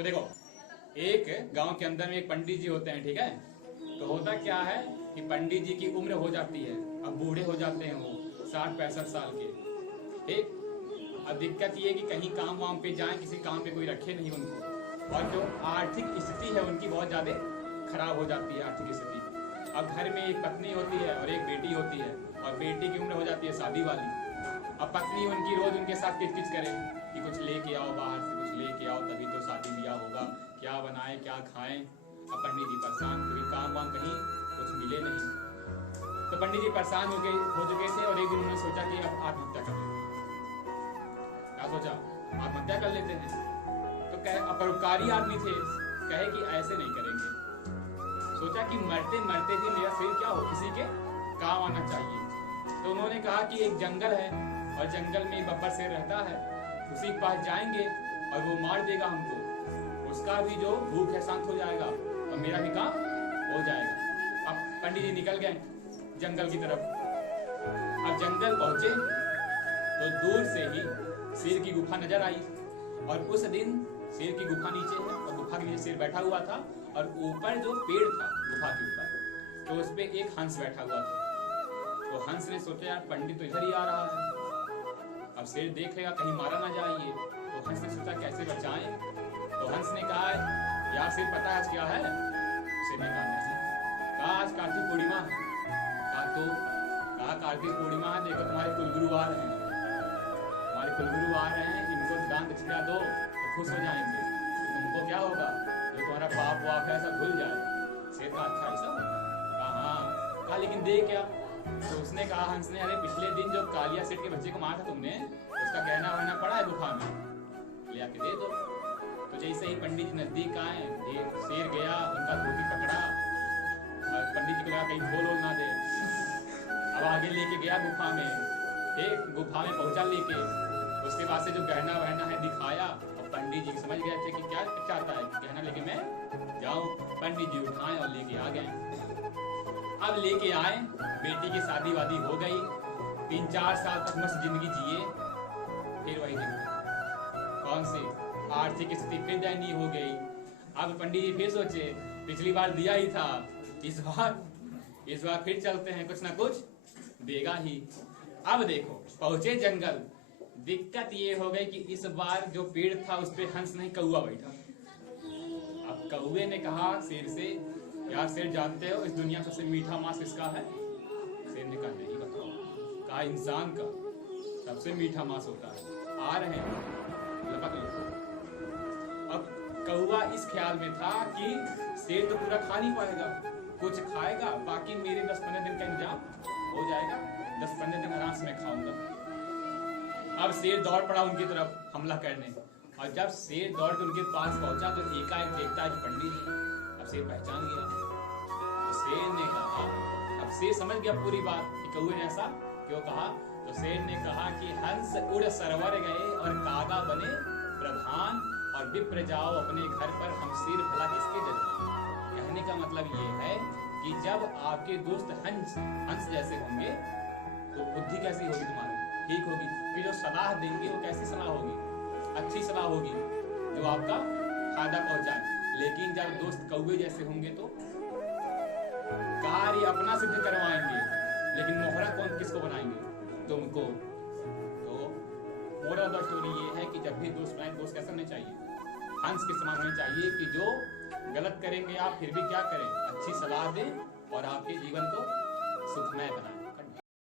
तो देखो, एक गांव के अंदर में एक पंडित जी होते हैं, ठीक है। तो होता क्या है कि पंडित जी की उम्र हो जाती है, अब बूढ़े हो जाते हैं वो 60-65 साल के, ठीक। अब दिक्कत ये है कि कहीं काम वाम पे जाएं, किसी काम पे कोई रखे नहीं उनको, और जो आर्थिक स्थिति है उनकी बहुत ज़्यादा खराब हो जाती है आर्थिक स्थिति। अब घर में एक पत्नी होती है और एक बेटी होती है, और बेटी की उम्र हो जाती है शादी वाली। अब पत्नी उनकी रोज उनके साथ किच-किच करे कि कुछ लेके आओ, बाहर से कुछ लेके आओ, तभी तो शादी ब्याह होगा, क्या बनाएं क्या खाएं। अब पंडित जी परेशान, कभी काम वाम कहीं कुछ मिले नहीं। तो पंडित जी परेशान हो चुके थे, और एक दिन उन्होंने सोचा कि अब आत्महत्या कर लेते हैं। क्या सोचा? आत्महत्या कर लेते हैं। तो कहे, अपरोपकारी आदमी थे, कहे कि ऐसे नहीं करेंगे। सोचा कि मरते मरते भी मेरा शरीर क्या हो, किसी के काम आना चाहिए। तो उन्होंने कहा कि एक जंगल है, और जंगल में बब्बर शेर रहता है, उसी के पास जाएंगे और वो मार देगा हमको, उसका भी जो भूख है शांत हो जाएगा और मेरा भी काम हो जाएगा। अब पंडित जी निकल गए जंगल की तरफ। अब जंगल पहुंचे तो दूर से ही शेर की गुफा नजर आई, और उस दिन शेर की गुफा नीचे है, और गुफा के नीचे शेर बैठा हुआ था, और ऊपर जो पेड़ था गुफा के ऊपर, तो उस पे एक हंस बैठा हुआ था। तो हंस ने सोचा यार पंडित तो इधर ही आ रहा है, अब शेर देखेगा कहीं मारा ना जाए। तो हंस ने सोचा कैसे बचाएं। तो हंस ने कहा यार शेर पता है आज क्या है? शेर ने कहा नहीं। कहा आज कार्तिक पूर्णिमा है। कहा कार्तिक पूर्णिमा है, देखो तुम्हारे कुलगुरु आ रहे हैं, हमारे कुलगुरु आ रहे हैं, इनको दान दक्षिणा दो तो खुश हो जाएंगे, तो तुमको क्या होगा, जो तुम्हारा पाप वाप है सब धुल जाए। शेर का अच्छा ऐसा? कहा हाँ। कहा लेकिन दे क्या? तो उसने कहा, हंस ने, अरे पिछले दिन जो कालिया सेठ के बच्चे को मारा था तुमने, उसका गहना वहना पड़ा है गुफा में, ले आके दे दो। तो जैसे ही पंडित जी नजदीक आए, शेर गया, उनका धोती पकड़ा, और पंडित जी को लगा कहीं खोल ना दे। अब आगे लेके गया गुफा में, एक गुफा में पहुंचा लेके, उसके बाद से जो गहना वहना है दिखाया, और पंडित जी समझ गए थे कि क्या चाहता है, गहना लेके मैं जाऊं। पंडित जी उठाए और लेके आ गए। अब लेके आए, बेटी की शादी वादी हो गई, 3-4 साल तक मस्त जिंदगी जिए। फिर वही दिन कौन सी आर्थिक स्थिति फिर दयनीय हो गई। अब पंडित जी फिर सोचे पिछली बार दिया ही था, इस बार फिर चलते हैं, कुछ ना कुछ देगा ही। अब देखो पहुंचे जंगल, दिक्कत ये हो गई कि इस बार जो पेड़ था उस पे हंस नहीं कौआ बैठा। अब कौवे ने कहा शेर से, यार शेर जानते हो इस दुनिया में सबसे मीठा मांस किसका है? शेर ने कहा नहीं बताओ। कहा इंसान का सबसे मीठा मांस होता है, आ रहे हैं लपक लो। अब कौवा इस ख्याल में था कि शेर तो पूरा खा नहीं पाएगा, कुछ खाएगा, बाकी मेरे 10-15 दिन का इंतजाम हो जाएगा, 10-15 दिन आराम से मैं खाऊंगा। अब शेर दौड़ पड़ा उनकी तरफ हमला करने, और जब शेर दौड़ के उनके पास पहुंचा तो एकाएक देखता है पंडित जी। अब शेर पहचान गया। तो शेर ने कहा, अब शेर समझ गया पूरी बात कि कौवे ने ऐसा क्यों कहा। तो शेर ने कहा कि हंस उड़ सरवर गए और कागा बने प्रधान, और विप्र जाओ अपने घर पर, हम सिर भला किसके जजमान। कहने का मतलब ये है कि जब आपके दोस्त हंस जैसे होंगे तो बुद्धि कैसी होगी तुम्हारी? ठीक होगी। कि जो सलाह देंगे वो कैसी सलाह होगी? अच्छी सलाह होगी जो आपका फायदा पहुंचाए। लेकिन जब दोस्त कौवे जैसे होंगे तो कार्य अपना सिद्ध करवाएंगे, लेकिन मोहरा कौन किसको बनाएंगे? तुमको। तो मोरल ऑफ द स्टोरी ये है कि जब भी दोस्त बनाए, दोस्त कैसा होने चाहिए? हंस के समान होने चाहिए, कि जो गलत करेंगे आप फिर भी क्या करें, अच्छी सलाह दें और आपके जीवन को सुखमय बनाएं।